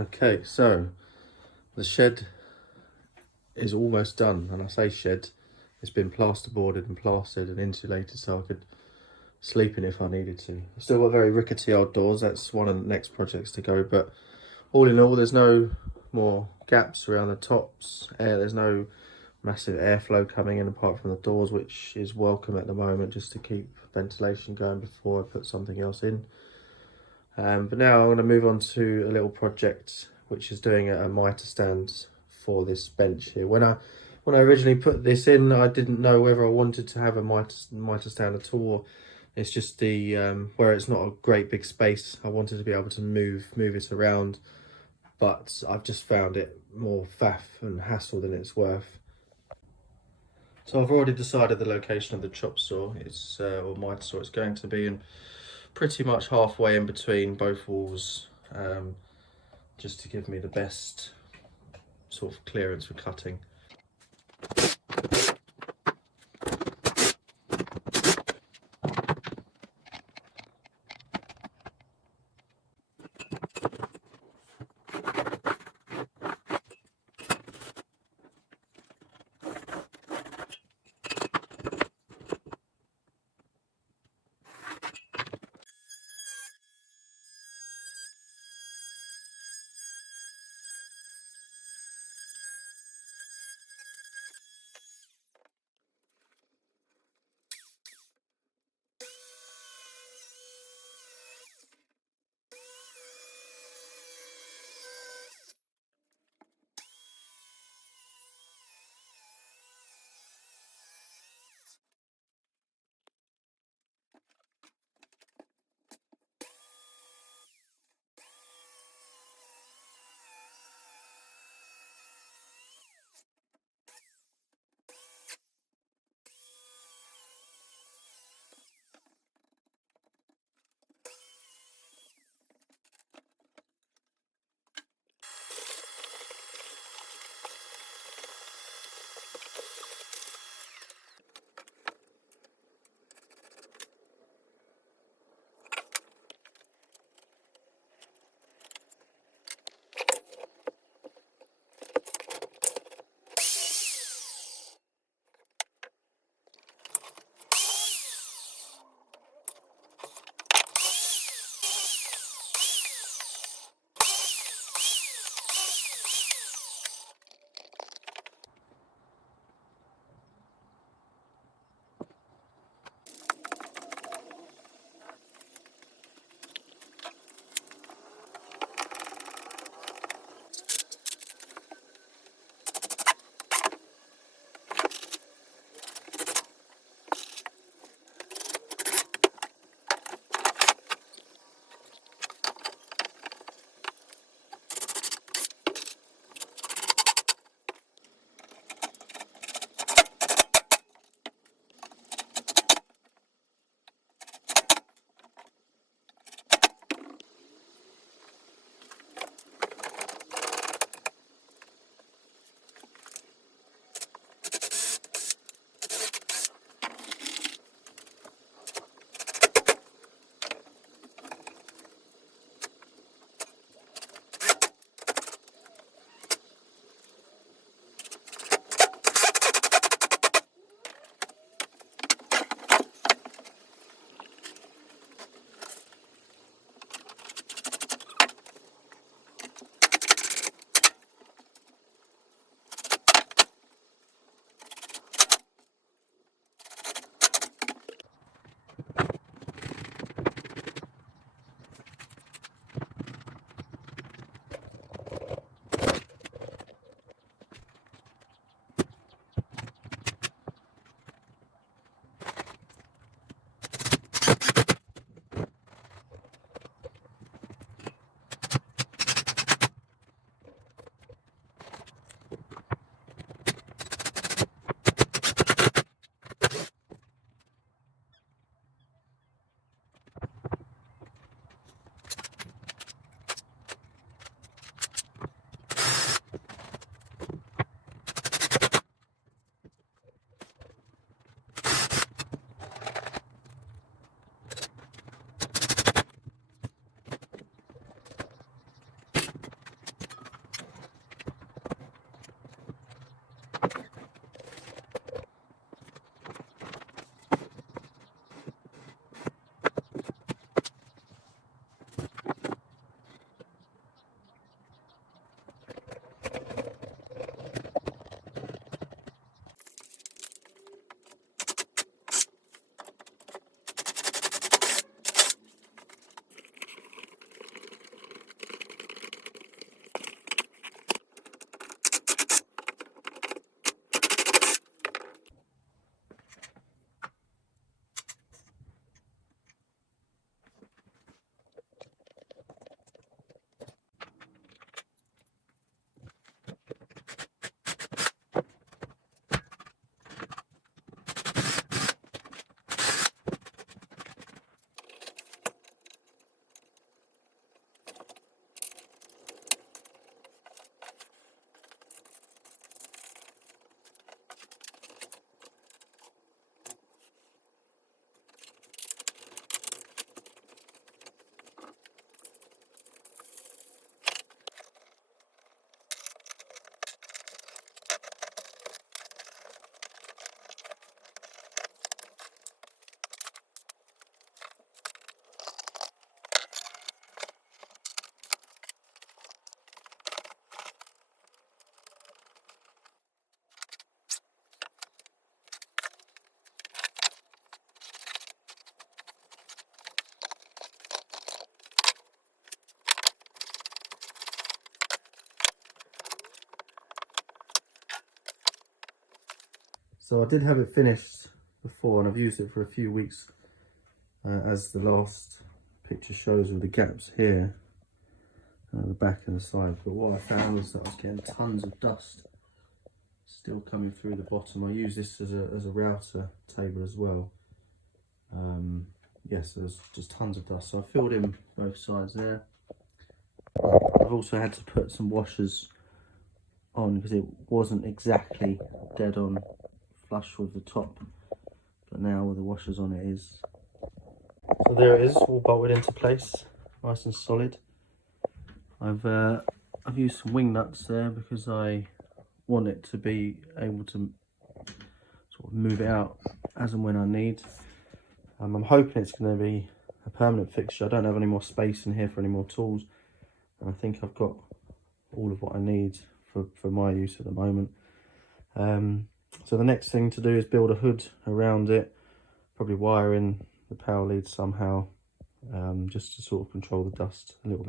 Okay, so the shed is almost done, and I say shed, it's been plasterboarded and plastered and insulated so I could sleep in if I needed to. I've still got very rickety old doors, that's one of the next projects to go, but all in all there's no more gaps around the tops, there's no massive airflow coming in apart from the doors, which is welcome at the moment just to keep ventilation going before I put something else in. But now I'm going to move on to a little project which is doing a mitre stand for this bench here. When I originally put this in, I didn't know whether I wanted to have a mitre stand at all. It's just the where it's not a great big space, I wanted to be able to move it around, but I've just found it more faff and hassle than it's worth. So I've already decided the location of the chop saw. It's or mitre saw. It's going to be in pretty much halfway in between both walls, just to give me the best sort of clearance for cutting. So I did have it finished before, and I've used it for a few weeks, as the last picture shows, with the gaps here, the back and the side. But what I found was that I was getting tons of dust still coming through the bottom. I use this as a router table as well. Yes, there's just tons of dust. So I filled in both sides there. I've also had to put some washers on because it wasn't exactly dead on flush with the top, but now with the washers on it is. So there it is, all bolted into place, nice and solid. I've used some wing nuts there because I want it to be able to sort of move it out as and when I need. I'm hoping it's going to be a permanent fixture. I don't have any more space in here for any more tools, and I think I've got all of what I need for my use at the moment. So the next thing to do is build a hood around it, probably wire in the power lead somehow, just to sort of control the dust a little bit.